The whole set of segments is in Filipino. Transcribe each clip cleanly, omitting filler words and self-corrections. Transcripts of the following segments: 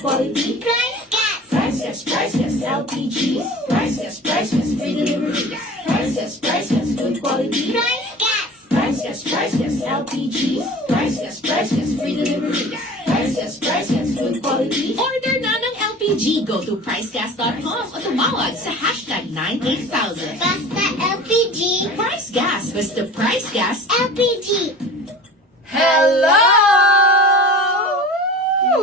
good quality. Price Gas! Price Gas, LPG. Price Gas, free delivery. Price Gas, good quality. Price Gas! Price Gas, LPG. Price Gas, free delivery. Price Gas, good quality. Order na ng LPG. Go to pricegas.com o tumawag sa hashtag 98000. Basta LPG! Price Gas. Basta Price Gas. LPG! Hello!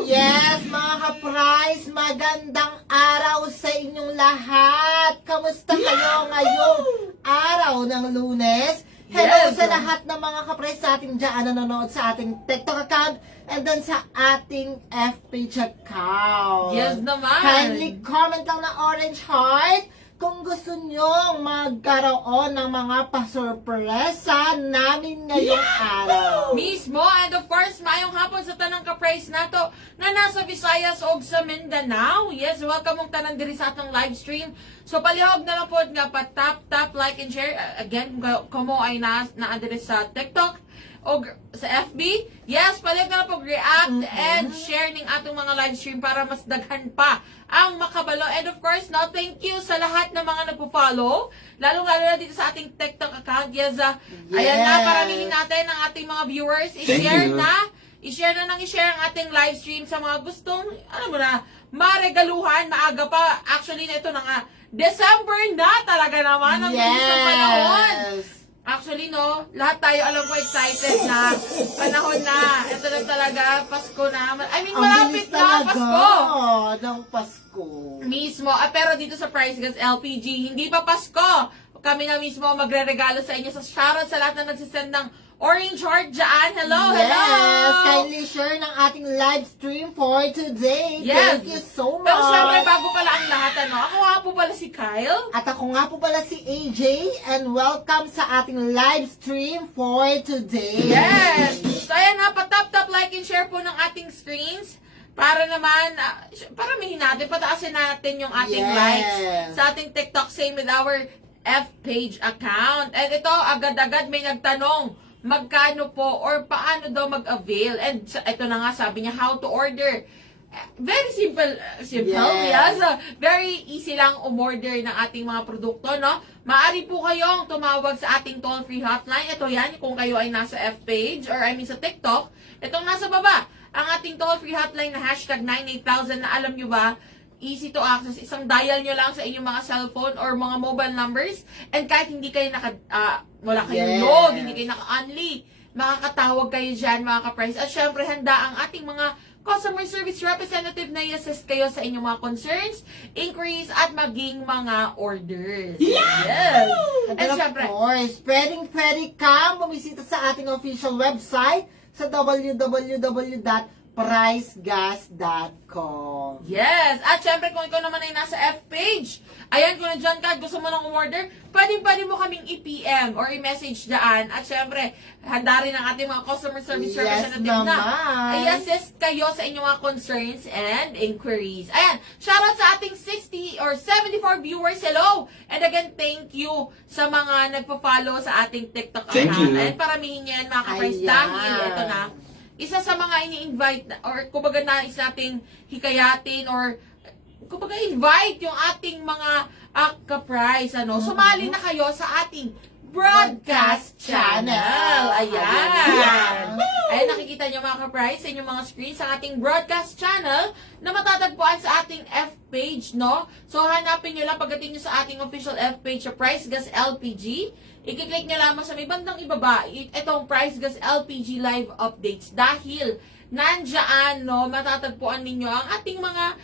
Yes, mga ka-price, magandang araw sa inyong lahat. Kamusta kayo ngayong araw ng Lunes? Hello sa lahat ng mga ka-price sa ating dyan nanonood sa ating TikTok account and then sa ating FB account. Yes naman. Kindly comment lang na orange heart kung gusto nyong magkaroon ng mga pasurpresa namin ngayong araw. Mismo, and of course, mayong hapon sa tanang ka-price nato na nasa Visayas o sa Mindanao. Yes, welcome mong tanan diri sa atong live stream. So, palihog na lang po nga pa tap, like, and share. Again, kung mo ay na-address sa TikTok o sa FB, yes, palihog na lang po react and share ning atong mga live stream para mas daghan pa ang makabalo. And of course, no, thank you sa lahat ng mga nagpo-follow, lalong-lalo na dito sa ating TikTok account. Yes, ayan na, paramihin natin ang ating mga viewers. I-share na ang ating live stream sa mga gustong, maregaluhan, maaga pa. Actually, ito na nga, December na talaga naman ang bilis ng panahon. Actually, no, lahat tayo alam ko excited na panahon na. Ito na talaga, Pasko na. I mean, malapit na, Pasko. Ng Pasko. Mismo. Pero dito sa Price Gas LPG, hindi pa Pasko. Kami na mismo magre-regalo sa inyo. Sa shoutout sa lahat na nagsisend ng orange heart dyan. Hello, Yes, hello. kindly share ng ating live stream for today. Yes. Thank you so much. Pero syempre, bago pala ang lahat, ako nga po pala si Kyle. At ako nga po pala si AJ and welcome sa ating live stream for today. Yes! So ayan na, pa-tap, like, and share po ng ating screens para naman, paramihin natin, pataasin natin yung ating Yes. likes sa ating TikTok, same with our F-page account. And ito, agad-agad may nagtanong, magkano po or paano daw mag-avail. And ito na nga, sabi niya, how to order. Very simple, Yes. yes. Very easy lang umorder ng ating mga produkto, no? Maaari po kayong tumawag sa ating toll-free hotline. Ito yan, kung kayo ay nasa F-page or sa TikTok. Itong nasa baba, ang ating toll-free hotline na hashtag 98000 na alam nyo ba, easy to access. Isang dial nyo lang sa inyong mga cellphone or mga mobile numbers. And kahit hindi kayo wala kayong load, hindi kayo naka-only, makakatawag kayo dyan, mga ka-price. At syempre, handa ang ating mga customer service representative na i-assist kayo sa inyong mga concerns, inquiries, at maging mga orders. Yes! And And of syempre, course, pwede kang bumisita sa ating official website sa www.pricegas.com. yes! At syempre, kung ikaw naman ay nasa F-page, ayan, kung nandiyan ka, gusto mo nang umorder, pwede mo kaming i-PM or i-message dyan. At syempre, handa rin ang ating mga customer service Yes representative na naman. i-assist kayo sa inyong mga concerns and inquiries. Ayan, shoutout sa ating 60 or 74 viewers. Hello! And again, thank you sa mga nagpo-follow sa ating TikTok account. Thank you. And paramihin yan, mga ka-price, Ayan. dahil ito na, isa sa mga ini-invite or kumbaga nais nating hikayatin or kumbaga invite yung ating mga ka-price, sumali na kayo sa ating broadcast channel. Ayan. Ayan, nakikita nyo mga ka-price sa inyong mga screens ang ating broadcast channel na matatagpuan sa ating F-page, no? So, hanapin nyo lang pagdating nyo sa ating official F-page sa Price Gas LPG. I-click nyo lamang sa may bandang ibaba itong Price Gas LPG live updates dahil nandyan, no, matatagpuan ninyo ang ating mga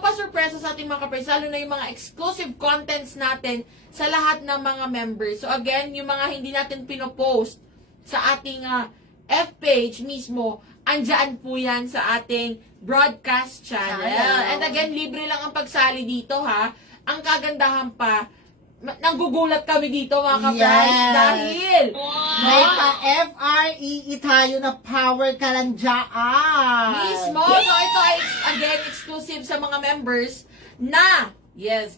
pa-surpresa sa ating mga ka-price, lalo na yung mga exclusive contents natin sa lahat ng mga members. So again, yung mga hindi natin pinopost sa ating F-page mismo, andyan po yan sa ating broadcast channel. And again, libre lang ang pagsali dito, ha. Ang kagandahan pa, nanggugulat kami dito, mga ka-price, Yes. dahil May pa-FREE tayo na power kalandyaan. mismo. So ito ay again exclusive sa mga members na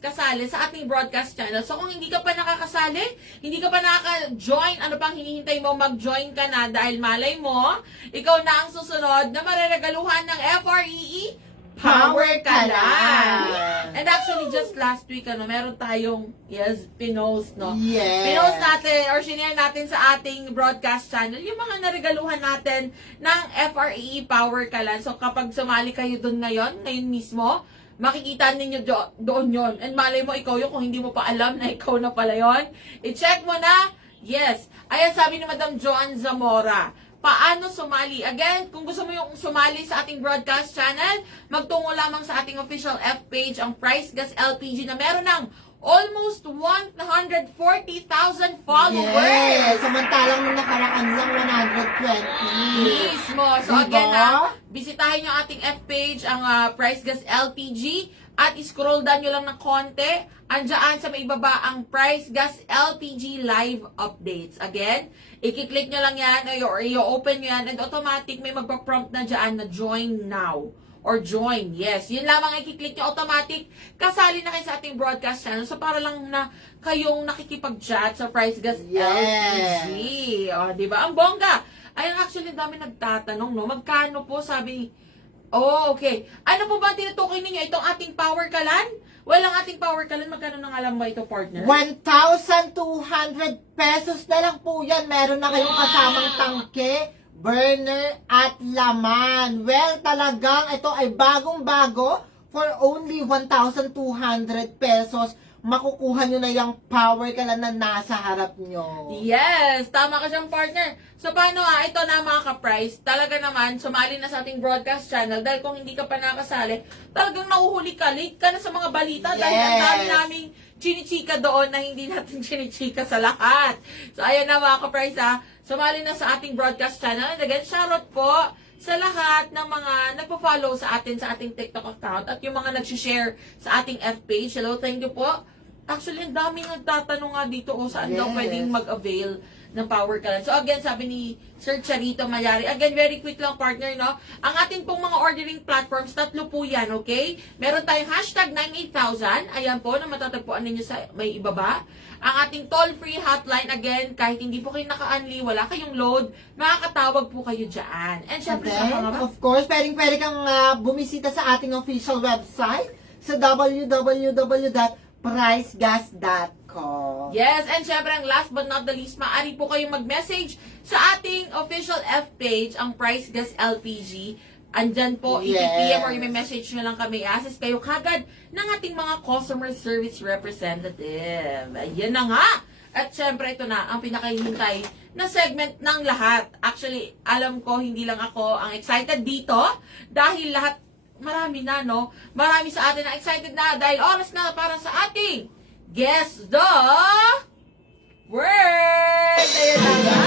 kasali sa ating broadcast channel. So kung hindi ka pa nakakasali, hindi ka pa nakaka-join, ano pang hinihintay mo, mag-join ka na dahil malay mo, ikaw na ang susunod na mareregaluhan ng FREE Power ka lang. And actually, just last week, meron tayong, pinost, no? Yes. Pinost natin, or shinare natin sa ating broadcast channel, yung mga naregaluhan natin ng FREE Power ka lang. So, kapag sumali kayo doon ngayon mismo, makikita ninyo doon yon. And malay mo, ikaw yun, kung hindi mo pa alam na ikaw na pala yon, i-check mo na. Yes. Ayan, sabi ni Madam Joan Zamora, paano sumali? Again, kung gusto mo yung sumali sa ating broadcast channel, magtungo lamang sa ating official F page, ang Price Gas LPG, na meron ng almost 140,000 followers. Yes. Samantalang nung nakaraan lang 120. Mismo. So Diba? again, bisitahin nyo ating F page, ang Price Gas LPG, at scroll down nyo lang ng konti. Andiyan sa may baba ang Price Gas LPG live updates. Again, i-click nyo lang yan, or i-open nyo yan, and automatic may magpa-prompt na dyan na join now. Or join, yes. Yun lamang i-click nyo, automatic. Kasali na kayo sa ating broadcast channel. So, para lang na kayong nakikipag-chat sa Price Gas LPG. O, diba? Ang bongga. Ayun, actually, dami nagtatanong, no? Magkano po, sabi. Oh, okay. Ano po ba ang tinutukoy ninyo? Itong ating power kalan? Well, ang ating power kalan, magkano nang alam mo ito, partner? 1,200 pesos na lang po yan. Meron na kayong kasamang tangke, burner, at laman. Well, talagang ito ay bagong-bago. For only 1,200 pesos, makukuha nyo na yung power kalan na nasa harap nyo. Yes, tama ka siyang partner. So, paano ito na mga ka-price, talaga naman, sumali na sa ating broadcast channel, dahil kung hindi ka pa nakasali, talagang nauhuli ka, late ka na sa mga balita, dahil ang dami naming chinichika doon na hindi natin chinichika sa lahat. So, ayan na mga ka-price sumali na sa ating broadcast channel. And again, shoutout po sa lahat ng mga nagpo-follow sa atin sa ating TikTok account at yung mga nag-share sa ating F page. Hello, thank you po. Actually, ang daming nagtatanong nga dito saan daw pwedeng mag-avail ng power kalan. So again, sabi ni Sir Charito Mayari, again, very quick lang partner, no? Ang ating pong mga ordering platforms, 3 po yan, okay? Meron tayong hashtag 98000, ayan po, na matatagpuan ninyo sa may ibaba. Ang ating toll-free hotline, again, kahit hindi po kayo naka-unli, wala kayong load, makakatawag po kayo dyan. And syempre, sa mga Of course, pwedeng kang bumisita sa ating official website sa www.pricegas.com. Yes, and syempre, ang last but not the least, maaari po kayong mag-message sa ating official F page, ang Price Gas LPG. Andyan po, i-PM or i-message nyo lang kami. I-assist kayo kagad ng ating mga customer service representative. Ayan na nga. At syempre, ito na, ang pinakahihintay na segment ng lahat. Actually, alam ko, hindi lang ako ang excited dito. Dahil lahat, marami na, no? Marami sa atin na excited na dahil oras na para sa ating Guess the Word! Ayan na nga.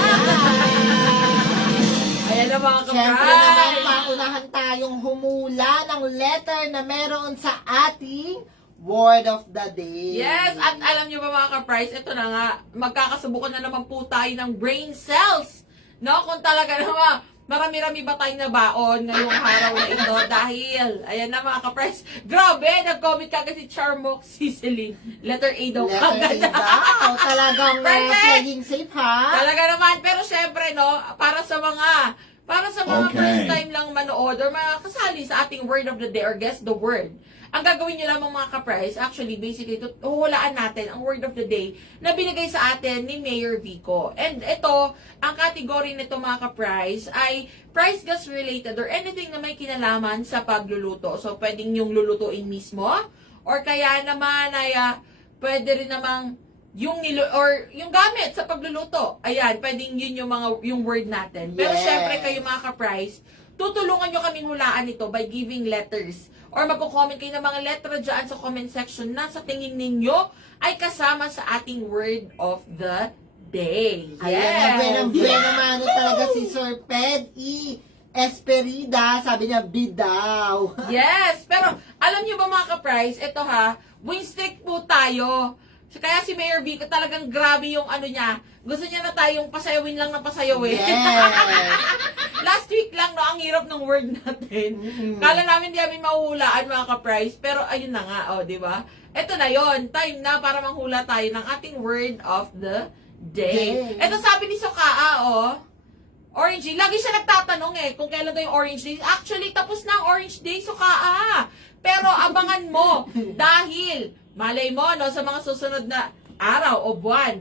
Ayan na mga Siyempre naman, kapray. paunahan tayong humula ng letter na meron sa ating Word of the Day. Yes, at alam nyo ba mga ka-price, ito na nga, magkakasubukan na naman po tayo ng brain cells. No, kung talaga naman, marami-rami ba tayong nabaon ngayong araw na ito dahil, ayan na mga ka-price, grabe, nag-comment kagad si Charmok Cicely. Letter A daw Letter A kagad. daw. Talagang Perfect. playing safe, ha? Talaga naman, pero syempre, no, para sa mga first time lang manood or mga kasali sa ating word of the day or guess the word, ang gagawin nyo lamang mga ka-price, actually, basically, huhulaan natin ang word of the day na binigay sa atin ni Mayor Vico. And ito, ang category nito mga ka-price ay price gas related or anything na may kinalaman sa pagluluto. So, pwedeng yung lulutuin mismo or kaya naman ay pwede rin namang yung gamit sa pagluluto. Ayan, pwedeng yun yung word natin. Pero Yes. syempre kayo mga ka-price, tutulungan nyo kaming hulaan ito by giving letters. Or magko-comment kayo ng mga letra dyan sa comment section na sa tingin ninyo ay kasama sa ating word of the day. Ayan, buena mano talaga si Sir Ped E. Esperida. Sabi niya, bidaw. Yes, pero alam nyo ba mga ka-price, ito wing stick po tayo. Kaya si Mayor Vico talagang grabe yung ano niya. Gusto niya na tayong pasayawin lang na pasayawin. Yes. Last week lang, no, ang hirap ng word natin. Kala namin di namin mahuhulaan mga ka-price, pero ayun na nga, di ba? Ito na yon, time na para manghula tayo ng ating word of the day. Ito sabi ni Sokaa, Orange Day. Lagi siya nagtatanong kung kailan daw yung Orange Day. Actually, tapos na ang Orange Day, so Pero abangan mo dahil malay mo sa mga susunod na araw o buwan,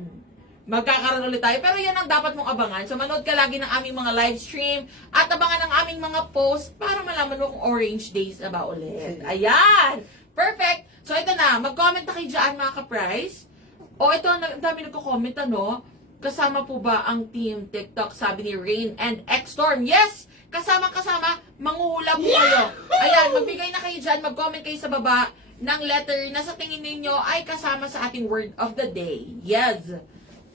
magkakaroon ulit tayo. Pero yan ang dapat mong abangan. So manood ka lagi ng aming mga live stream at abangan ang aming mga post para malaman mo kung Orange Days na ba ulit. Ayan! Perfect! So ito na, mag-comment na kayo dyan mga ka-price. O ito, ang dami nagko-comment kasama po ba ang team TikTok, sabi ni Rain and X-Storm? Yes! Kasama, manghuhula po kayo. Ayan, magbigay na kayo dyan, mag-comment kayo sa baba ng letter na sa tingin ninyo ay kasama sa ating word of the day. Yes!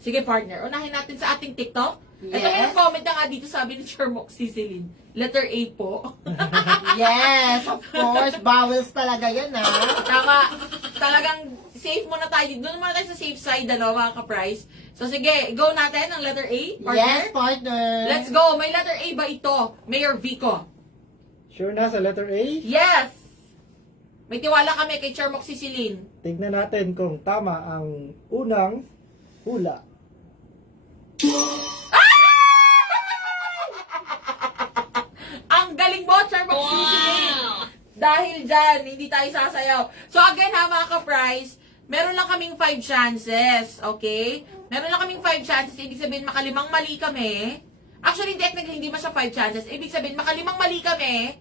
Sige partner, unahin natin sa ating TikTok. Yes. Ito may comment na nga dito, sabi ni Shermock Cicilline. Letter A po. Yes, of course. Vowels talaga yan, Tama. Talagang safe muna tayo. Doon muna tayo sa safe side, mga ka-price. So, sige, go natin ang letter A, partner. Yes, partner. Let's go. May letter A ba ito? Mayor Vico. Sure na sa letter A? Yes! May tiwala kami kay Shermock Cicilline. Tignan natin kung tama ang unang hula. Ang galing mo, Shermock Cicilline. Dahil dyan, hindi tayo sasayaw. So, again mga ka-price, meron lang kaming 5 chances, okay? Meron lang kaming 5 chances, ibig sabihin makalimang mali kami. Actually, technically, hindi man siya 5 chances. Ibig sabihin, makalimang mali kami.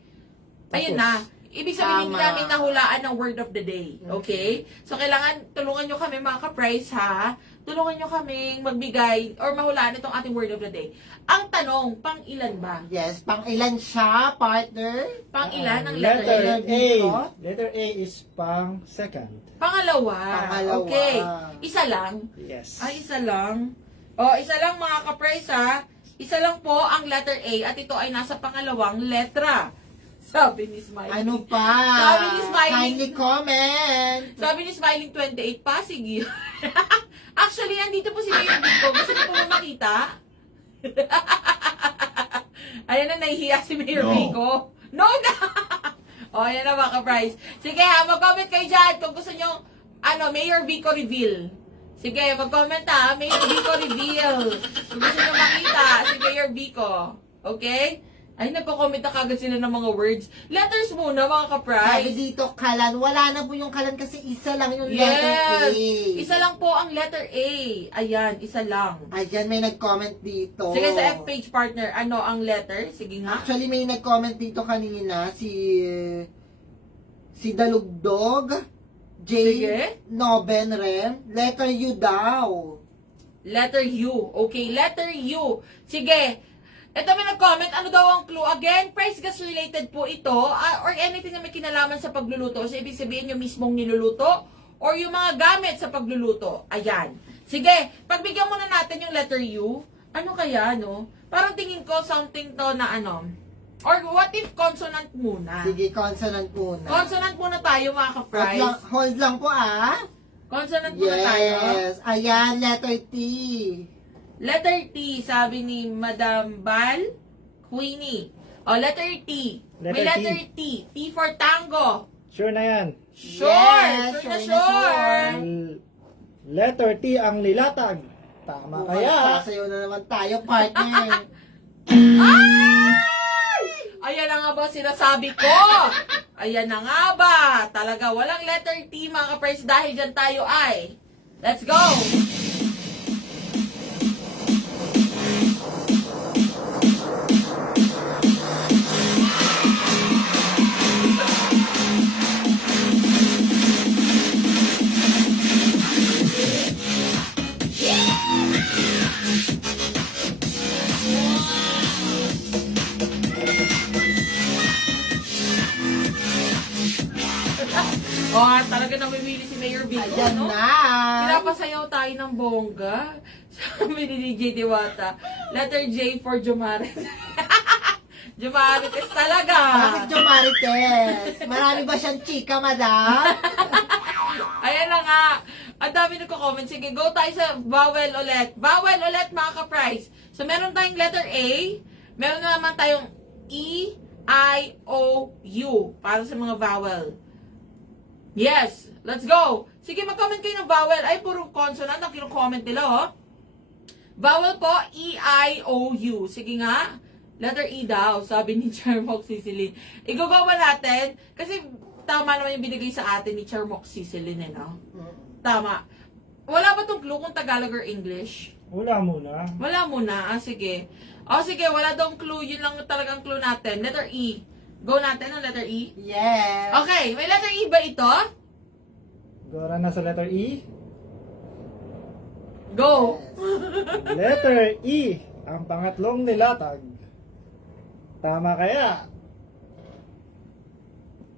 Ayun na. Ibig sabihin, hindi Tama. namin nahulaan ng word of the day. Okay? So, kailangan tulungan nyo kami mga ka-price, ha? Tulungan nyo kaming magbigay or mahulaan itong ating word of the day. Ang tanong, pang ilan ba? Yes, pang ilan siya, partner? Pang ilan ang Letter letter A? A. Letter A is pang second. Pangalawa. Pangalawa. Okay. Isa lang. Yes. Ay, isa lang. Isa lang mga ka-price, ha? Isa lang po ang letter A at ito ay nasa pangalawang letra. Sabi ni Smiling. Ano pa? Sabi ni Smiling. Kindly comment. Sabi ni Smiling 28, Pasig yun. Actually, andito po si Mayor Vico. Gusto niyo po ba makita? Ayan na, nahihiya si Mayor Vico. No na! Ayan na mga ka-price. Sige mag-comment kayo dyan kung gusto niyo, Mayor Vico reveal. Sige, mag-comment Mayor Vico reveal. Kung gusto niyo makita si Mayor Vico. Okay? Ay, nagko-comment na kagad sila ng mga words. Letters muna, mga Sabi ka-price. dito, kalan. Wala na po yung kalan kasi isa lang yung letter A. Isa lang po ang letter A. Ayan, isa lang. Ayan, may nag-comment dito. Sige, sa F-page partner, ano ang letter? Sige nga. Actually, may nag-comment dito kanina, si Dalugdog, J. Sige. Noben Rem, letter U daw. Letter U. Okay, letter U. Sige. Ito may nag-comment, ano daw ang clue? Again, price gas related po ito, or anything na may kinalaman sa pagluluto. So, ibig sabihin yung mismong niluluto, or yung mga gamit sa pagluluto. Ayan. Sige, pagbigyan muna natin yung letter U. Ano kaya, no? Parang tingin ko something to na or what if consonant muna? Sige, consonant muna. Consonant muna tayo, mga ka-price. Hold lang po Consonant muna tayo. Yes. Ayan, letter T. Letter T, sabi ni Madam Bal Queenie. Letter T. May letter T. T for tango. Sure na yan. Sure! Yes, sure na sure na sure! Letter T ang lilatag. Tama kaya. Sasayaw na naman tayo, partner. Ayan na nga ba sinasabi ko? Ayan na nga ba? Talaga, walang letter T mga ka-price dahil dyan tayo ay. Let's go! Talaga namimili si Mayor Vico, Ayan no? na. Pinapasayaw tayo ng bongga. Sabi ni DJ Diwata. Letter J for Jomarites. Jomarites talaga. Bakit Jomarites? Marami ba siyang chika, madam? Ayan na nga. Ang dami nagko-comment. Sige, go tayo sa vowel ulit. Vowel ulit, mga ka-price. So, meron tayong letter A. Meron na naman tayong E, I, O, U. Para sa mga vowel. Yes, let's go. Sige, mag-comment kayo ng vowel. Ay, puro consonant ang kino-comment nila, oh. Vowel po, E-I-O-U. Sige nga. Letter E daw, sabi ni Charmok Cicilline. Igagawa natin, kasi tama naman yung binigay sa atin ni Charmok Cicilline, no? Tama. Wala ba itong clue kung Tagalog or English? Wala muna. Wala muna. Sige. Sige, wala daw clue. Yun lang talagang clue natin. Letter E. Go natin ang letter E. Yes. Okay, may letter E ba ito? Gora na sa letter E. Go! Letter E, ang pangatlong nilatag. Tama kaya?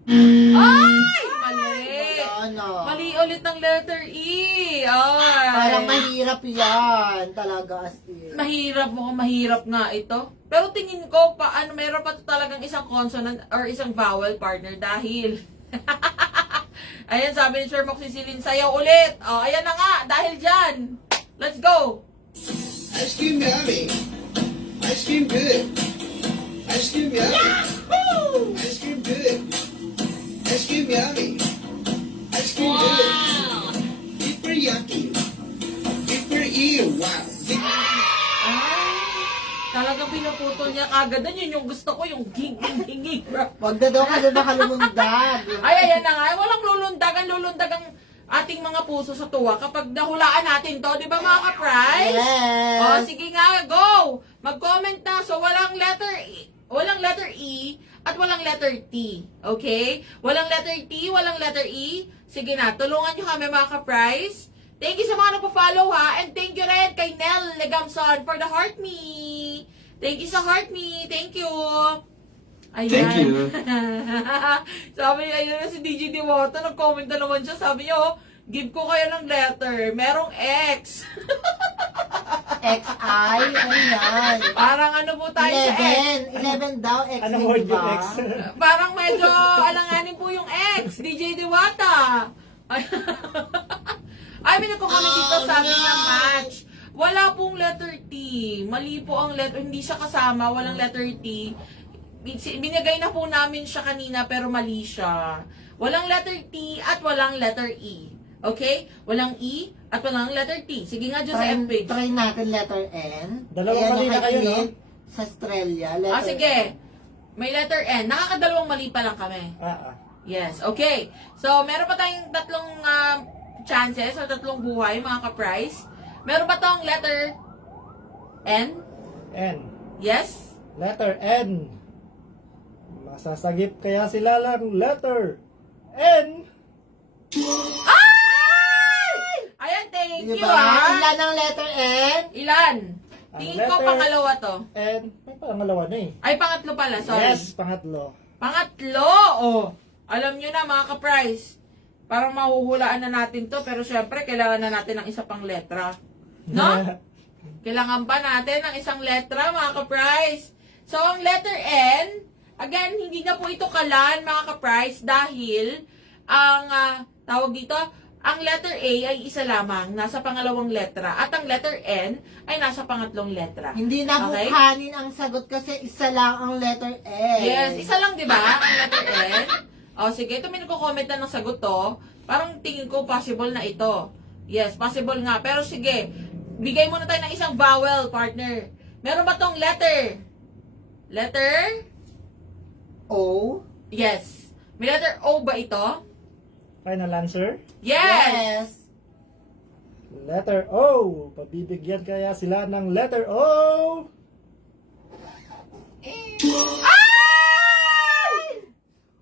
Ay! Mali! Ano? Mali ulit ang letter E. Ay. Parang mahirap yan. Talaga as in. Mahirap nga ito. Pero tingin ko, meron pa to talagang isang consonant or isang vowel partner dahil... Ayan, sabi ni Sir Moxie Cicilline, sayaw ulit. Ayan na nga, dahil dyan. Let's go! Ice cream yummy. Ice cream good. Ice cream yummy. Ice cream good. Ice cream yummy. Ice cream good. Super yucky. Super ew. Wow. Talagang pinuputol niya kagad. Yun yung gusto ko, yung ging. Wag na daw kasi baka lumundag. Ayan na nga. Walang lulundag. Ang lulundag ang ating mga puso sa tuwa kapag nahulaan natin to. Di ba mga ka-prize? Yes. Sige nga, go! Mag-comment na. So, walang letter E at walang letter T. Okay? Walang letter T, walang letter E. Sige na, tulungan nyo kami mga ka-prize. Thank you sa mga nagpa-follow ha. And thank you rin kay Nell Legamson for the heart me. Thank you sa heart me. Thank you. Ayan. Thank you. Sabi niya, ayun na si DJ Diwata, nag-comment na naman siya. Sabi niya, give ko kayo ng letter. Merong X. XI, ano yan? Parang ano po tayo sa X. 11 daw, X Anong din, word diba? yung X? Parang medyo alanganin po yung X. DJ Diwata. Ay, may nagko-comment dito, sabi niya match. Wala pong letter T. Mali po ang letter. Hindi siya kasama. Walang letter T. Binigay na po namin siya kanina pero mali siya. Walang letter T at walang letter E. Okay? Walang E at walang letter T. Sige nga dyan sa Try, F-page. try natin letter N. Dalawang Ayan, mali na kayo, no? nakikilid Sa Australia, letter Sige. May letter N. Nakakadalawang mali pa lang kami. Yes. Okay. So, meron pa tayong tatlong chances o tatlong buhay, mga ka-prize. Meron pa tong letter N? N. Yes? Letter N. Masasagip kaya sila lang letter N. Ayan, thank you Diba? ah. Ilan ang letter N? Ilan? Ang Tingin ko letter- pangalawa to. N. May pangalawa na eh. Ay, pangatlo pala. Sorry. Yes, pangatlo. Pangatlo! Oh, alam nyo na mga ka-prize. Parang mahuhulaan na natin to. Pero syempre, kailangan na natin ng isa pang letra. No? Kailangan pa natin ng isang letra, mga ka-prize. So, ang letter N, again, hindi na po ito kalan, mga ka-prize, dahil ang tawag dito, ang letter A ay isa lamang, nasa pangalawang letra. At ang letter N ay nasa pangatlong letra. Hindi na Okay. bukanin ang sagot kasi isa lang ang letter N. Yes, isa lang, di ba? Ang letter N. O, sige, ito may nagko-comment na ng sagot to. Parang tingin ko possible na ito. Yes, possible nga. Pero sige, bigay muna tayo ng isang vowel, partner. Meron ba tong letter? Letter? O. Yes. May letter O ba ito? Final answer? Yes! Letter O. Pabibigyan kaya sila ng letter O.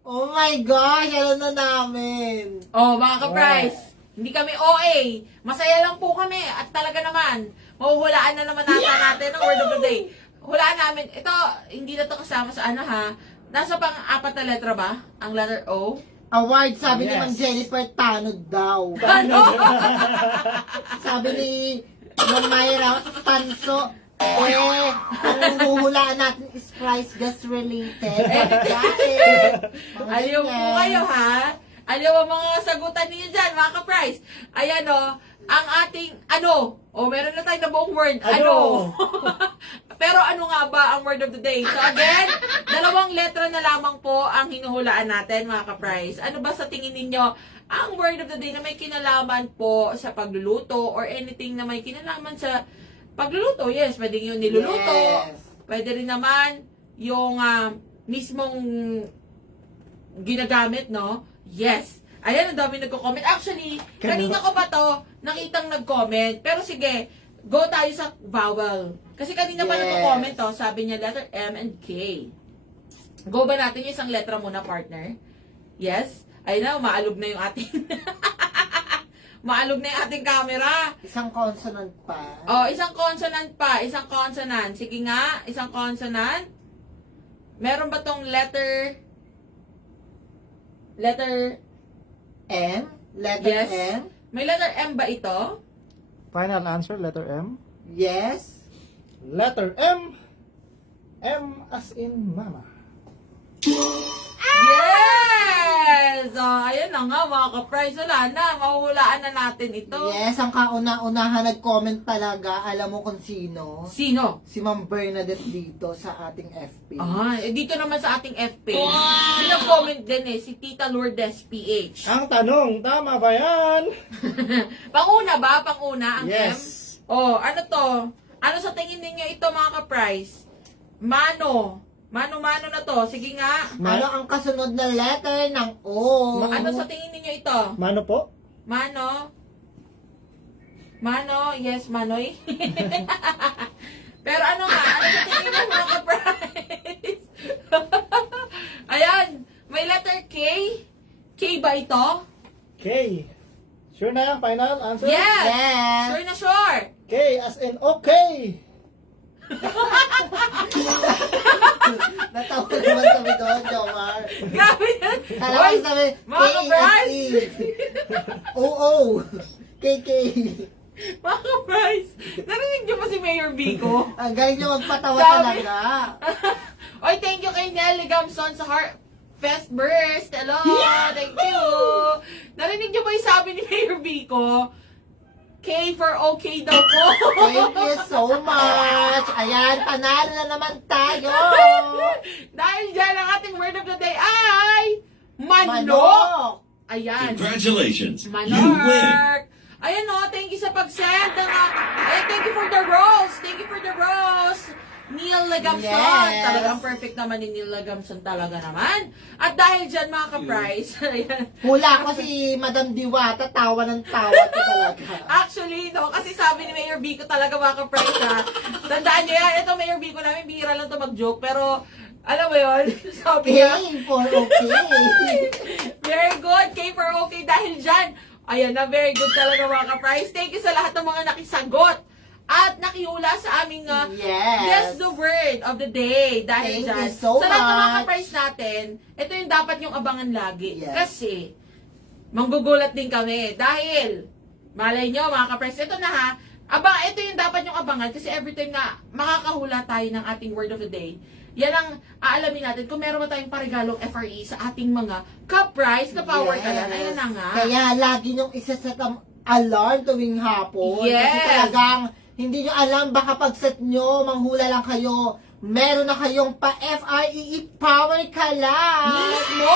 Oh my gosh, alam na namin. Oh, mga ka-prize. Hindi kami OA. Masaya lang po kami. At talaga naman, mahuhulaan na naman natin ang word of the day. Hulaan namin. Ito, hindi na to kasama sa ano ha. Nasa pang-apat na letra ba? Ang letter O? Award, sabi ni Yes. Mang Jennifer, tanod daw. Ano? Sabi ni Ma'am Mayra, tanso. Ang huhulaan natin is price gas related. Aliw po kayo ha. Aliw ang mga sagutan niyo dyan, mga ka-prize. Ayan o, ang ating ano. O, meron na tayo na buong word. Ano? Pero ano nga ba ang word of the day? So again, dalawang letra na lamang po ang hinuhulaan natin, mga ka-prize. Ano ba sa tingin ninyo ang word of the day na may kinalaman po sa pagluluto or anything na may kinalaman sa pagluluto, yes, pwede yung niluluto. Yes. Pwede rin naman yung mismong ginagamit, no? Yes. Ayan, ang dami nagko-comment. Actually, kanina ko pa to nakitang nag-comment. Pero sige, go tayo sa vowel. Kasi kanina pa Yes. nagko-comment to, sabi niya letter M and K. Go ba natin yung isang letra muna, partner? Yes? Ayun na, maalog na yung ating maalog na yung ating camera. Isang consonant pa. Oh, isang consonant pa. Isang consonant. Sige nga, isang consonant. Meron ba tong letter M? Letter yes? M? May letter M ba ito? Final answer, letter M. Yes. Letter M. M as in mama. Yes! Oh, ayan na nga mga ka-prize. Wala na. Mahuhulaan na natin ito. Yes, ang kauna-unahan nag-comment talaga. Alam mo kung sino? Sino? Si Ma'am Bernadette dito sa ating FB. Dito naman sa ating FP. Pinag-comment din si Tita Lourdes PH. Ang tanong, tama ba yan? Panguna ba? Panguna ang M? Yes. Oh, ano to? Ano sa tingin ninyo ito mga ka-prize? Mano. Mano-mano na to. Sige nga. Ano ang kasunod na letter ng O? Ano sa tingin ninyo ito? Mano po? Mano? Mano? Yes, Manoy. Pero ano nga? Ano sa tingin mo mga ka-prize? Ayan. May letter K. K ba ito? K. Sure na yan? Final answer? Yes! Yes. Sure na sure. K as in okay. Natawa naman kami doon, Jomar. Grabe yan. Kala Hoy, ko sabi, mga ka-prize. Oo. KK. Mga ka-prize. Narinig niyo pa si Mayor Vico? Ang galing niyo magpatawa Sabi- talaga. Oy, thank you kay Nelly Gamson sa Heart Fest Burst. Hello, thank you. Narinig niyo ba yung sabi ni Mayor Vico? K for okay daw po. Thank you so much. Ayan, panalo na naman tayo. Dahil dyan ang ating word of the day ay manok. Manok. Ayan. Congratulations. You win. Manok. Ayan o, thank you sa pag-send. Ayan, thank you for the rose. Thank you for the rose. Neil Lagamson. Yes. Talagang perfect naman ni Neil Lagamson talaga naman. At dahil dyan mga ka-prize, ayan. Hula ko si Madam Diwata, tawa ng tawa ko talaga. Actually, no, kasi sabi ni Mayor Vico talaga mga ka-prize ha. Tandaan nyo yan, ito Mayor Vico namin, bihira lang ito mag-joke, pero alam mo yun, sabi niya, K for okay. very good, K for okay dahil dyan. Ayan na, very good talaga mga ka-prize. Thank you sa lahat ng mga nakisagot at nakihula sa aming Yes. Guess the Word of the Day. Dahil Thank dyan, you so sa lahat ng mga much. ka-prize natin, ito yung dapat yung abangan lagi. Yes. Kasi, manggugulat din kami. Dahil, malay nyo mga ka-prize, ito na ha, ito yung dapat yung abangan kasi every time na makakahula tayo ng ating Word of the Day, yan ang aalamin natin kung meron ba tayong parigalong FRE sa ating mga ka-prize, ka-power ka lang. Ayan na nga. Kaya lagi nyung isa-set ang alarm tuwing hapon. Yes. Kasi talagang hindi nyo alam, baka pag-set nyo, manghula lang kayo, meron na kayong pa-FRE power ka lang. Mismo!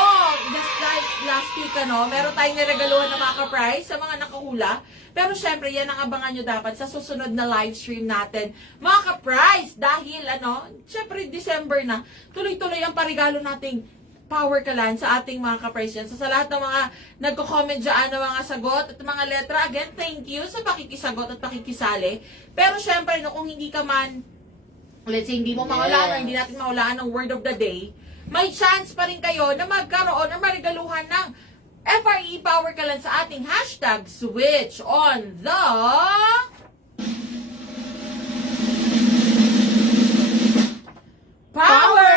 Just like last week, meron tayong niregaluhan ng mga ka-prize sa mga nakahula. Pero syempre, yan ang abangan nyo dapat sa susunod na live stream natin. Mga ka-prize! Dahil, syempre, December na, tuloy-tuloy ang parigalo nating power kalan sa ating mga ka-prize yan. So, sa lahat ng mga nagko-comment dyan ng mga sagot at mga letra, again, thank you sa pakikisagot at pakikisali. Pero syempre, kung hindi ka man, let's say, hindi mo mahulaan, hindi natin mahulaan ng word of the day, may chance pa rin kayo na magkaroon or marigaluhan ng FRE Power Kalan sa ating hashtag Switch on the Power!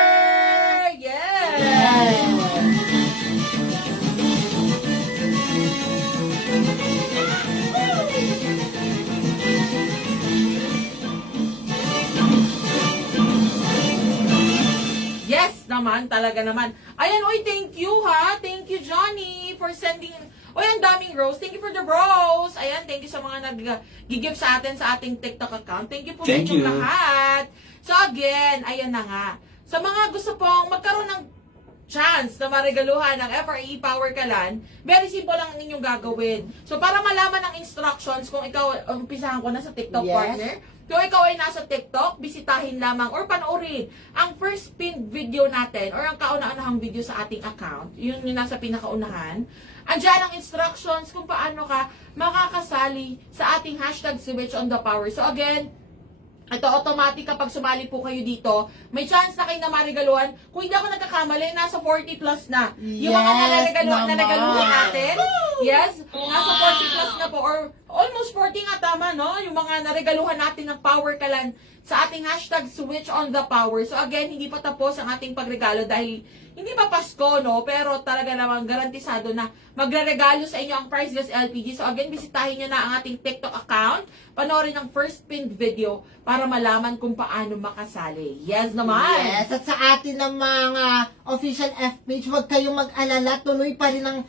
Yes! Yes naman, talaga naman. Ayan, oy, thank you ha. Thank you, Johnny, for sending. Oy, ang daming rose. Thank you for the rose. Ayan, thank you sa mga nag-give sa atin sa ating TikTok account. Thank you po sa Thank inyong you. lahat. So again, ayan na nga. Sa mga gusto pong magkaroon ng chance na maregaluhan ng FRE Power Kalan, very simple lang ang inyong gagawin. So, para malaman ang instructions, kung ikaw, umpisahan ko na sa TikTok Yes. partner, kung ikaw ay nasa TikTok, bisitahin lamang or panoorin ang first pinned video natin or ang kauna-unahang video sa ating account. Yun yung nasa pinakaunahan. Andiyan ang instructions kung paano ka makakasali sa ating hashtag Switch on the Power. So again, ito automatic kapag sumali po kayo dito, may chance na kayo na marigaluhan. Kung hindi ako nagkakamali, nasa 40 plus na. Yung mga Yes, narigaluhan naman. natin, yes, nasa 40 plus na po or almost 40 nga tama, no? Yung mga narigaluhan natin ng Power Kalan sa ating hashtag Switch on the Power. So again, hindi pa tapos ang ating pagregalo dahil hindi pa Pasko, no? Pero talaga namang garantisado na magre-regalo sa inyo ang Priceless LPG. So again, bisitahin nyo na ang ating TikTok account. Panoorin ang first pinned video para malaman kung paano makasali. Yes naman! Yes, at sa atin ng mga official F-page, huwag kayong mag-alala, tuloy pa rin ang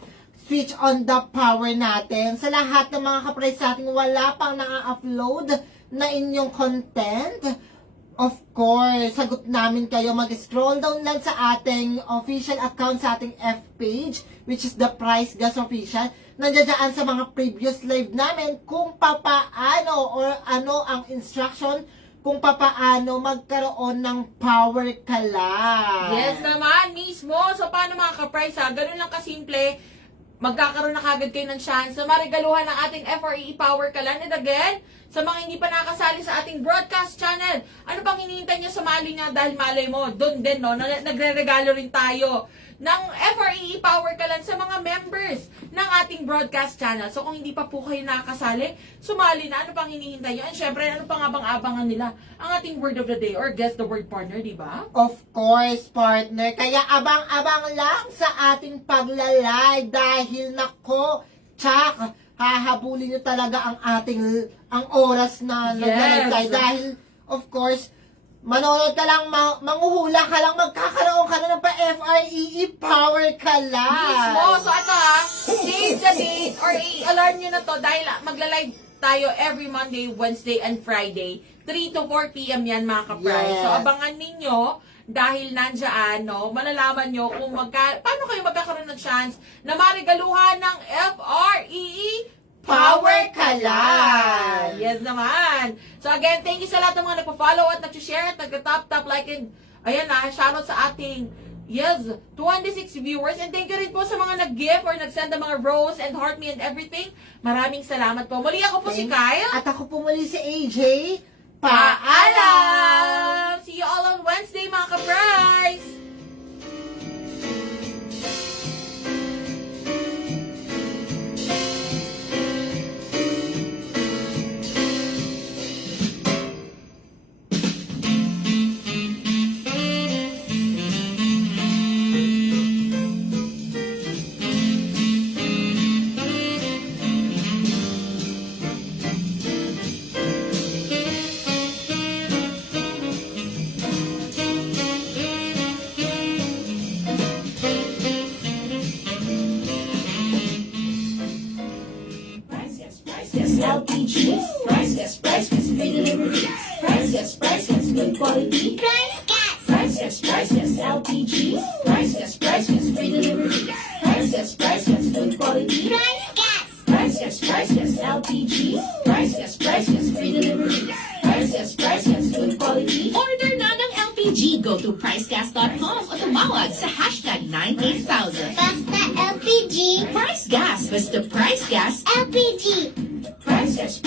Switch on the Power natin. Sa lahat ng mga kaprice sa atin, wala pang na-upload na inyong content. Of course, sagot namin kayo. Mag-scroll down lang sa ating official account sa ating F-page, which is the Price Gas Official. Nandiyan sa mga previous live namin kung papaano or ano ang instruction kung papaano magkaroon ng Power Kalan. Yes naman, mismo. So, paano mga ka-price ha? Ganun lang kasimple. Magkakaroon na kagad kayo ng chance na marigaluhan ng ating FRE Power Kalan. And again, sa mga hindi pa nakasali sa ating broadcast channel, ano pang hinihintay nyo sumali na dahil malay mo, doon din, no? Nagre-regalo rin tayo ng FRE Power Kalan sa mga members ng ating broadcast channel. So, kung hindi pa po kayo nakakasali, sumali na. Ano pang hinihintay nyo? And syempre, ano pang abang-abangan nila? Ang ating word of the day or guess the word partner, di ba? Of course, partner. Kaya abang-abang lang sa ating paglalay dahil nako, tsak, hahabulin nyo talaga ang oras na naglalay tayo. Dahil, of course, manonood ka lang, manguhula ka lang, magkakaroon ka na ng pa-FRE Power Kalan. Mismo. So, ito ha, save the date or i-alarm nyo na to dahil magla-live tayo every Monday, Wednesday, and Friday. 3 to 4 p.m. yan mga ka-price. Yes. So, abangan ninyo dahil nandiyan, no, malalaman nyo kung paano kayo magkakaroon ng chance na marigaluhan ng FRE Power Kalan. Yes naman. So again, thank you sa lahat ng mga nagpa-follow at nag-share at nag-tap like and ayan na, shoutout sa ating 26 viewers and thank you rin po sa mga nag-give or nag-send ng mga rose and heart me and everything. Maraming salamat po. Muli ako po si Kyle. At ako po muli si AJ. Paalam! See you all on Wednesday mga ka-price! LPG. Price gas, free delivery. Price gas, good quality. Price Gas. Price gas, LPG. Price gas, free delivery. Price gas, good quality. Price Gas. Price gas, LPG. Price gas, free delivery. Price gas, good quality. Order na ng LPG. Go to pricegas.com o tumawag sa hashtag 98000. Basta LPG. Price Gas. Basta Price Gas. LPG. Price gas,